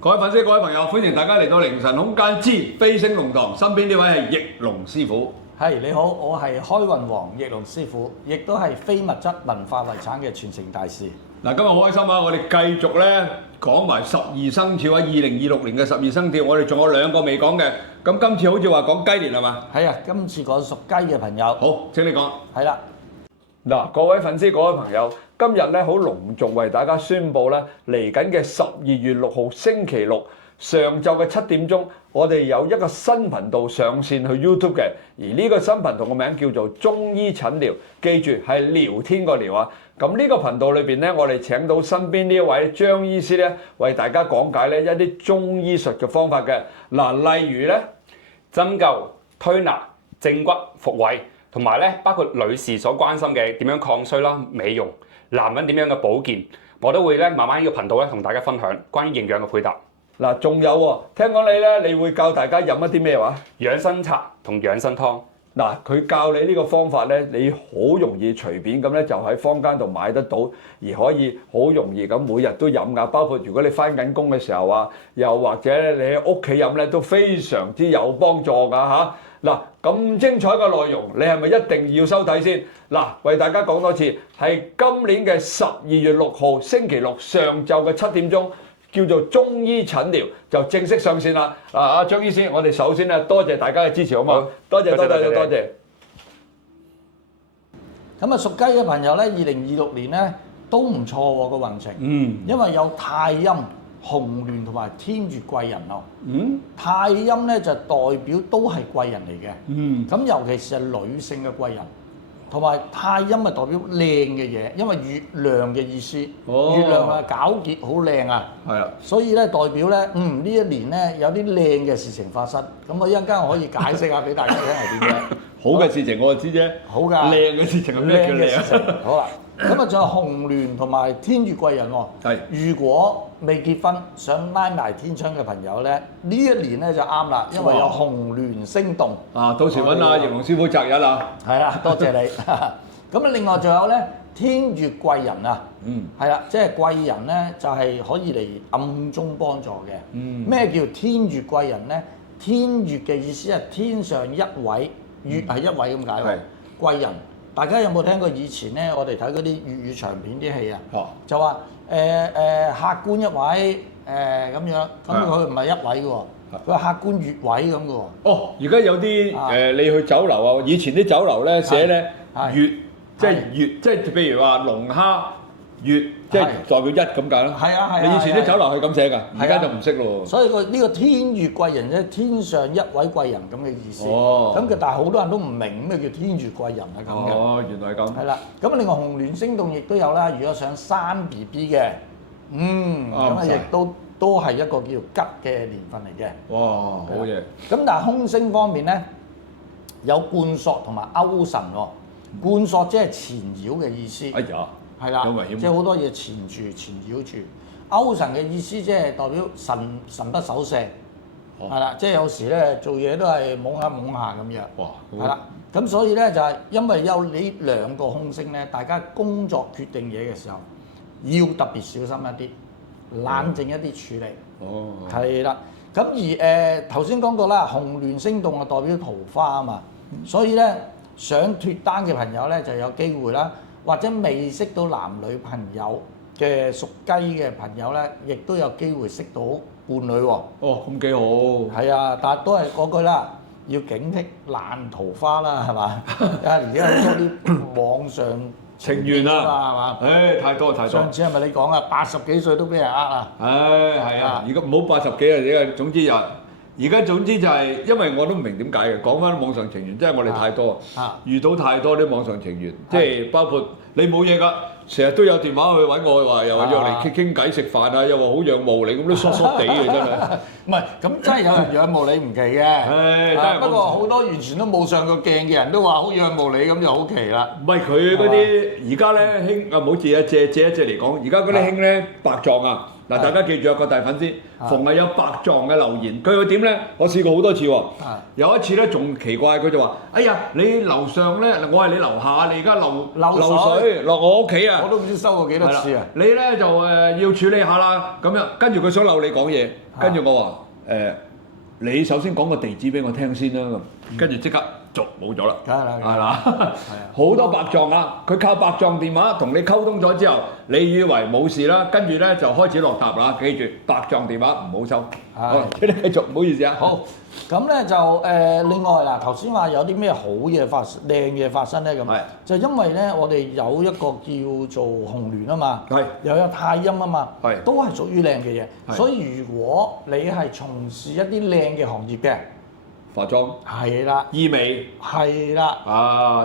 各位粉絲、各位朋友，歡迎大家嚟到凌晨空間之飛升龍堂，身邊呢位係翼龍師傅。係你好，我係開運王翼龍師傅，亦都係非物質文化遺產嘅傳承大使。嗱，今日好開心啊！我哋繼續咧講埋12生肖喺2026年嘅12生肖，我哋仲有2個未講嘅。咁今次好似話講雞年係嘛？係啊，今次講屬雞嘅朋友。好，請你講。係啦。嗱，各位粉絲、各位朋友，今日咧好隆重為大家宣佈咧，嚟緊嘅12月6號星期六上晝嘅7點鐘，我哋有一個新頻道上線去 YouTube 嘅，而呢個新頻道嘅名叫做中醫診療，記住係聊天個聊啊！咁呢個頻道裏邊咧，我哋請到身邊呢一位張醫師咧，為大家講解咧一啲中醫術嘅方法嘅。嗱，例如咧針灸、推拿、正骨、復位。同埋咧，包括女士所關心嘅點樣抗衰啦、美容，男人點樣嘅保健，我都會咧慢慢呢個頻道咧同大家分享關於營養嘅配搭。嗱，仲有喎，聽講你會教大家飲一啲咩話？養生茶同養生湯。嗱，佢教你呢個方法咧，你好容易隨便咁咧就喺坊間度買得到，而可以好容易咁每日都飲噶。包括如果你翻緊工嘅時候啊，又或者你喺屋企飲咧，都非常之有幫助噶嚇。嗱，咁精彩嘅內容，你係咪一定要收睇先？嗱，為大家講多次，係今年嘅12月6號星期六上晝嘅7點鐘，叫做中醫診療就正式上線啦！阿張醫師，我哋首先咧多謝大家嘅支持，好嘛？多謝。咁啊，屬雞嘅朋友咧，2026年咧都唔錯喎個運程。因為有太陰、紅鸞同埋天月貴人咯。太陰咧就代表都係貴人嚟嘅。咁尤其是係女性嘅貴人，同埋太陰啊代表靚嘅嘢，因為月亮嘅意思。月亮啊皎潔好靚啊。係啊。所以咧代表咧，呢一年咧有啲靚嘅事情發生。咁我一陣間我可以解釋下俾大家聽係點樣。好嘅事情我就知啫。好㗎。靚嘅事情係咩叫靚啊？好啦。咁啊，仲有紅鸞同埋天月貴人喎。係。如果未結婚想拉埋天窗嘅朋友咧，呢一年咧就啱啦，因為有紅鸞星動。啊，到時揾阿翼龍師傅擇日啊。係啦，多謝你。咁啊，另外仲有咧天月貴人啊。係啦，即係貴人咧就係可以嚟暗中幫助嘅。咩叫天月貴人咧？天月嘅意思係天上一位，月係一位咁解喎。貴人。大家有冇聽過以前咧？我哋睇嗰啲粵語長片啲戲啊，就話客官一位咁樣，咁佢唔係一位嘅喎，佢係客官月位咁嘅喎。哦，而家有啲你去酒樓啊，以前啲酒樓咧寫咧月，即係月，即係譬如話龍蝦月，即係代表一咁解咯。係啊。你以前啲酒樓係咁寫㗎，而家就唔識咯。所以呢個天月貴人咧，天上一位貴人咁嘅意思。咁但係好多人都唔明咩叫天月貴人啊咁嘅。哦，原來係咁。係啦，咁另外紅鸞星動亦都有啦。如果想生 BB 嘅，咁啊亦都係一個叫吉嘅年份嚟嘅。哇，好嘢！咁但係空星方面咧，有貫索同埋勾神喎。貫索即係纏繞嘅意思。哎呀！係啦，即係好多嘢纏住、纏繞住。勾神嘅意思即係代表神不守舍，係啦，即係有時咧做嘢都係懵下懵下咁樣。哇！係啦，咁所以咧就係因為有呢2個空星咧，大家工作決定嘢嘅時候要特別小心一啲，冷靜一啲處理。哦，係啦。咁而頭先講過啦，紅鸞星動啊代表桃花啊嘛，所以咧想脫單嘅朋友咧就有機會啦。或者未識到男女朋友嘅屬雞嘅朋友咧，亦都有機會識到伴侶喎。哦，咁幾好。係啊，但係都係嗰句啦，要警惕爛桃花啦，係嘛？而家好多啲網上情緣啊，係嘛？太多。上次係咪你講啊？80幾歲都俾人呃啊？係啊，而家唔好80幾啊，而家總之就係，因為我都唔明點解嘅。講翻網上情緣，即係我哋太多，遇到太多啲網上情緣，即係包括你冇嘢㗎，成日都有電話去揾我，話又話約嚟傾偈食飯啊，又話好仰慕你，咁都疏疏地嘅真係。唔係，咁真係有人仰慕你唔奇嘅。不過好多完全都冇上過鏡嘅人都話好仰慕你，咁就好奇啦。唔係佢嗰啲而家咧興啊，唔好借一隻嚟講，而家嗰啲興咧白撞啊。嗱，大家記住有個大粉絲，逢係有白撞嘅留言，佢會點咧？我試過好多次喎。有一次咧仲奇怪，佢就話：哎呀，你樓上咧，我係你樓下，你而家漏水落我屋企啊！我都唔知收過幾多次啊！你咧就要處理下啦，咁樣跟住佢想鬧你講嘢，跟住我話你首先講個地址俾我聽先啦，跟住即刻續冇咗啦，係啦，好多白撞啊！佢靠白撞電話同你溝通咗之後，你以為冇事啦，跟住咧就開始落答啦。記住白撞電話唔好收。好，你繼續，唔好意思啊。好，咁咧就另外嗱，頭先話有啲咩好嘢靚嘢發生咧咁，就因為咧我哋有一個叫做紅鸞啊嘛，又有太陰啊嘛，都係屬於靚嘅嘢。所以如果你係從事一啲靚嘅行業嘅，化妝係啦，醫美係啦，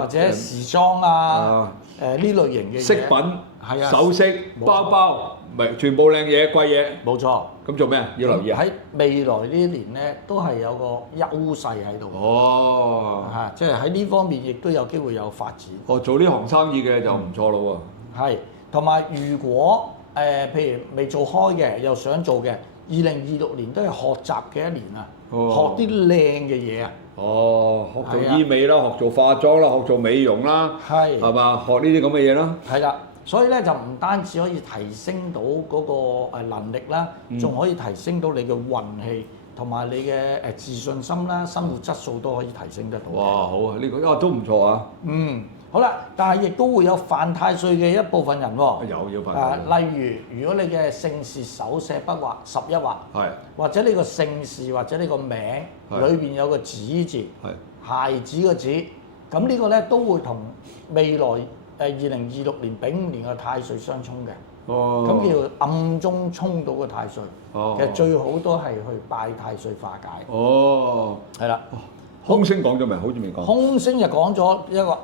或者時裝呢類型嘅飾品、係啊，首飾、包包，咪全部靚嘢、貴嘢。冇錯。咁做咩啊？要留意喺未來呢一年咧，都係有個優勢喺度。哦，即係喺呢方面亦都有機會有發展。做呢行生意嘅就唔錯咯喎。係，同埋如果譬如未做開嘅，又想做嘅，2026年都係學習嘅一年啊！學啲靚嘅嘢啊！學做醫美啦，學做化妝啦，學做美容啦，係嘛？學呢啲咁嘅嘢啦。係啦，所以咧就唔單止可以提升到嗰個能力啦，仲可以提升到你嘅運氣同埋你嘅自信心啦，生活質素都可以提升得到。哇！好啊，呢個都唔錯啊。好啦，但係亦都會有犯太歲嘅一部分人喎。有犯太歲。例如果你嘅姓氏手寫筆畫11畫，或者你個姓氏或者你個名裏邊有個子字，孩子個子，咁呢個咧都會同未來2026年丙午年嘅太歲相沖嘅。咁叫暗中沖到個太歲。其實最好都係去拜太歲化解。係啦。空星講咗未？好似未講。空星就講咗一個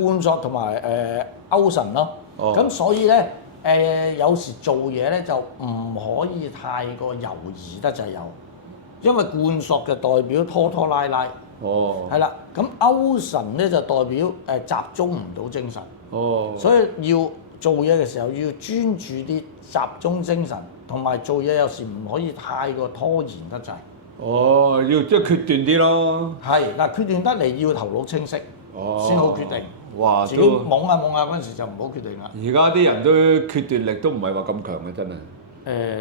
冠作同埋勾神咯。咁所以咧有時做嘢咧就唔可以太過猶豫得滯有，因為冠作嘅代表拖拖拉拉。係啦，咁勾神咧就代表集中唔到精神。所以要做嘢嘅時候要專注啲，集中精神，同埋做嘢有時唔可以太過拖延得滯。要即係決斷啲咯。係嗱，決斷得嚟要頭腦清晰，先好決定。哇！自己懵下嗰陣時就唔好決定啦。而家啲人都決斷力都唔係話咁強嘅，真係。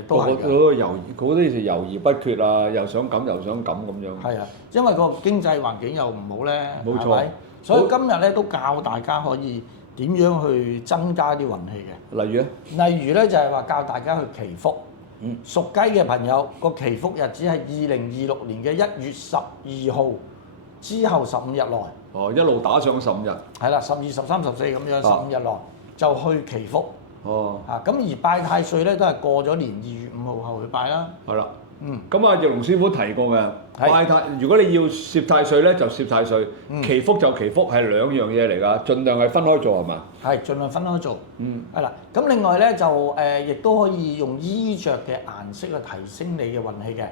都係㗎。猶豫，好多時猶豫不決啊，又想咁又想咁咁樣。係啊，因為個經濟環境又唔好咧，冇錯。所以今日咧都教大家可以點樣去增加啲運氣嘅。例如咧就係話教大家去祈福。屬雞嘅朋友個祈福日子係2026年嘅1月12號之後15日內。一路打上15日。係啦，12、13、14咁樣15日內就去祈福。咁而拜太歲咧都係過咗年2月5號後去拜啦。係啦。咁啊，易龍師傅提過嘅拜太，如果你要攝太歲咧就攝太歲，祈福就祈福，係兩樣嘢嚟㗎，盡量係分開做係嘛？係，盡量分開做。係啦，咁另外咧就亦都可以用衣着嘅顏色去提升你嘅運氣嘅。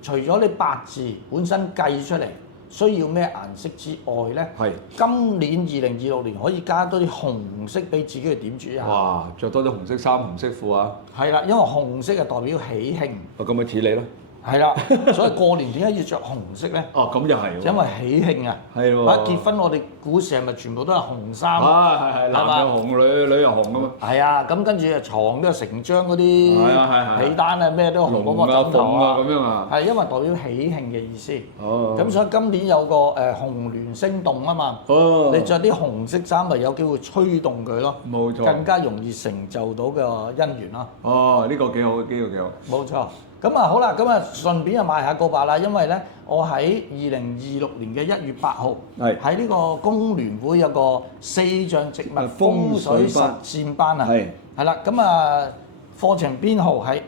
除咗你八字本身計出嚟需要咩顏色之外咧，今年2026年可以加多啲紅色俾自己去點綴一下。哇！着多啲紅色衫、紅色褲啊！係啦，因為紅色係代表喜慶。咁咪似你咯。係啦，所以過年點解要着紅色咧？咁又係。因為喜慶啊。係喎。或者結婚，我哋古時係咪全部都係紅衫？係，男又紅，女又紅咁嘛。係啊，咁跟住床都係成張嗰啲被單啊，咩都紅嗰個枕頭啊，咁樣啊。係因為代表喜慶嘅意思。咁所以今年有個紅鸞星動啊嘛。你着啲紅色衫咪有機會吹動佢咯。冇錯。更加容易成就到個姻緣咯。呢個幾好，呢個幾好。冇錯。咁啊好啦，咁啊順便就賣下告白啦，因為咧我喺2026年嘅1月8號喺呢個工聯會有個4象植物風水實戰班啊，係啦，咁啊課程編號係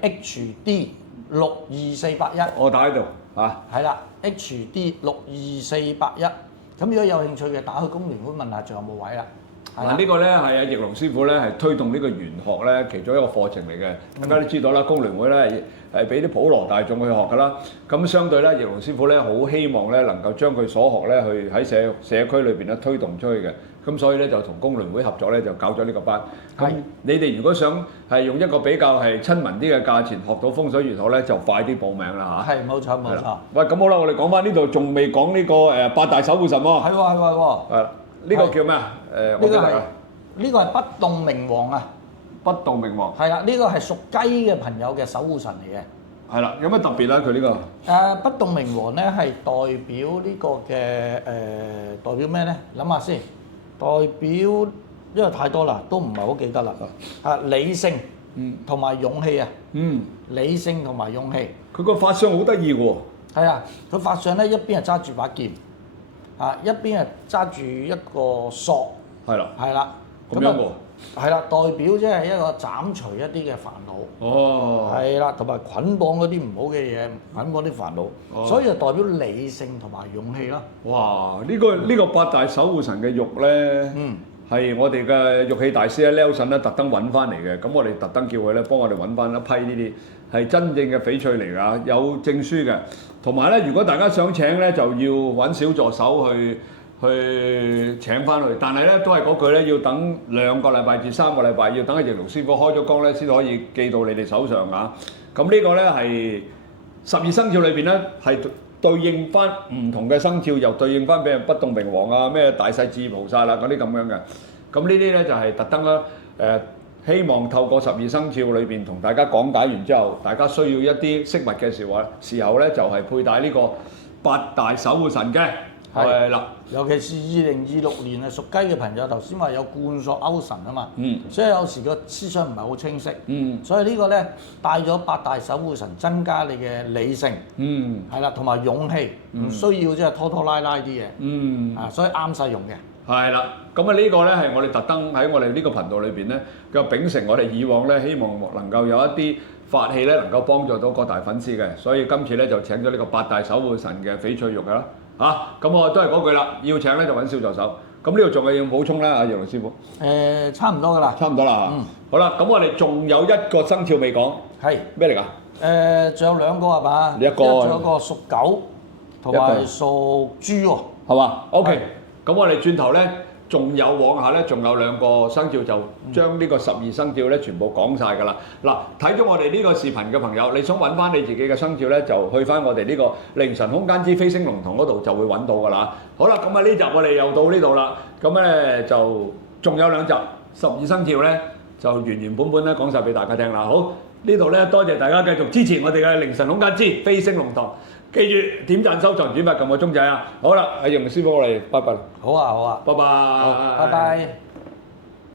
HD62481，我打喺度嚇，係啦 HD62481，咁如果有興趣嘅打去工聯會問下仲有冇位啦。啦呢個咧係阿翼龍師傅咧係推動呢個玄學咧其中一個課程嚟嘅。大家都知道啦，工聯會咧係俾啲普羅大眾去學㗎啦。咁相對咧，翼龍師傅咧好希望咧能夠將佢所學咧去喺社區裏邊咧推動出去嘅。咁所以咧就同工聯會合作咧就搞咗呢個班。咁你哋如果想係用一個比較係親民啲嘅價錢學到風水玄學咧，就快啲報名啦嚇。係冇錯冇錯。喂，咁好啦，我哋講翻呢度仲未講呢個八大守護神喎。係喎係喎係喎。係呢個叫咩啊？呢個係不動明王啊！不動明王。係啦，呢個係屬雞嘅朋友嘅守護神嚟嘅。係啦，有乜特別啊？佢呢個？不動明王咧係代表呢個嘅代表咩咧？諗下先，代表因為太多啦，都唔係好記得啦。理性同埋勇氣啊！理性同埋勇氣。佢個法相好得意喎。係啊，佢法相咧一邊係揸住把劍，一邊係揸住一個索。係啦。係啦。咁樣喎。係啦，代表即係一個斬除一啲嘅煩惱。哦。係啦，同埋捆綁嗰啲唔好嘅嘢，捆綁啲煩惱。所以就代表理性同埋勇氣咯。哇！呢個八大守護神嘅玉咧，係我哋嘅玉器大師咧 Nelson 咧特登揾翻嚟嘅。咁我哋特登叫佢咧幫我哋揾翻一批呢啲係真正嘅翡翠嚟㗎，有證書嘅。同埋咧，如果大家想請咧，就要揾小助手去請翻去。但係咧都係嗰句咧，要等2個禮拜至3個禮拜，要等阿翼龍師傅開咗光咧，先可以寄到你哋手上㗎。咁呢個咧係12生肖裏邊咧係對應翻唔同嘅生肖，又對應翻俾人不動明王啊、咩大勢至菩薩啦嗰啲咁樣嘅。咁呢啲咧就係特登啦，希望透過12生肖裏邊同大家講解完之後，大家需要一啲飾物嘅時候咧，就係佩戴呢個八大守護神嘅。係啦，尤其是2026年係屬雞嘅朋友，頭先話有貫索勾神啊嘛，所以有時個思想唔係好清晰，所以呢個咧帶咗八大守護神，增加你嘅理性，係啦，同埋勇氣，唔需要即係拖拖拉拉啲嘢，所以啱晒用嘅。係啦，咁啊呢個咧係我哋特登喺我哋呢個頻道裏邊咧，嘅秉承我哋以往咧希望能夠有一啲法器咧能夠幫助到各大粉絲嘅，所以今次咧就請咗呢個八大守護神嘅翡翠玉㗎啦。咁我都係嗰句啦，要請咧就揾小助手。咁呢度仲係要補充啦，阿翼龍師傅。差唔多㗎啦。差唔多啦。好啦，咁我哋仲有一個生肖未講。係。咩嚟㗎？仲有2個係嘛？仲有一個屬狗，同埋屬豬喎。係嘛 ？OK。咁我哋轉頭咧，仲有往下咧，仲有2個生肖就將呢個12生肖咧全部講晒㗎啦。嗱，睇咗我哋呢個視頻嘅朋友，你想揾翻你自己嘅生肖咧，就去翻我哋呢個靈神空間之飛星龍堂嗰度就會揾到㗎啦。好啦，咁啊呢集我哋又到呢度啦。咁咧就仲有2集12生肖咧，就原原本本咧講晒俾大家聽啦。好，呢度咧多謝大家繼續支持我哋嘅靈神空間之飛星龍堂。記住點讚、收藏、轉發撳個鐘仔啊！好啦，阿翼龍師傅，我哋拜拜。好啊，好啊，拜拜。拜拜。